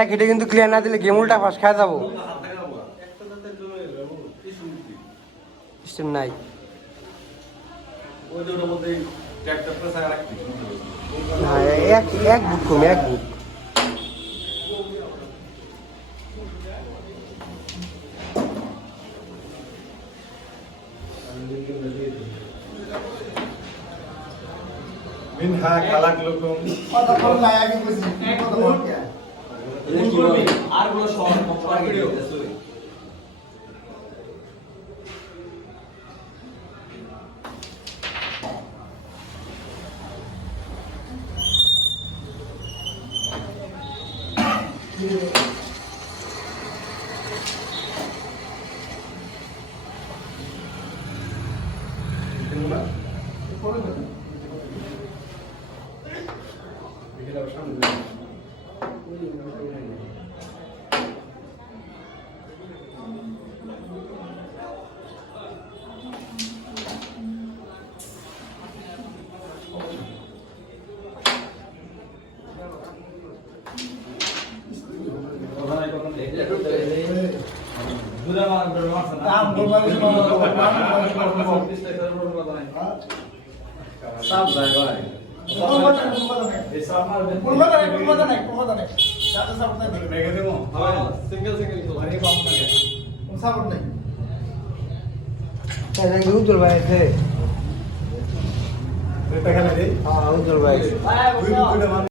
এক হিটে কিন্তু ক্লিয়ার না দিলে গেম উল্টা ফাঁস খাওয়া যাবো। সিস্টেম নাই। এক বুক কমে এক বুক। মিনহা খালাক লকুম কথা বল না আগে কইছি কথা বল কে আর গুলো শর্ট পড়া ভিডিও সাপ যায় ভাই মেঘে দেব সিঙ্গেল মানে কম লাগে উজ্জ্বল ভাই আছে। এটা খেলে দেই উজ্জ্বল ভাই দুই দুটো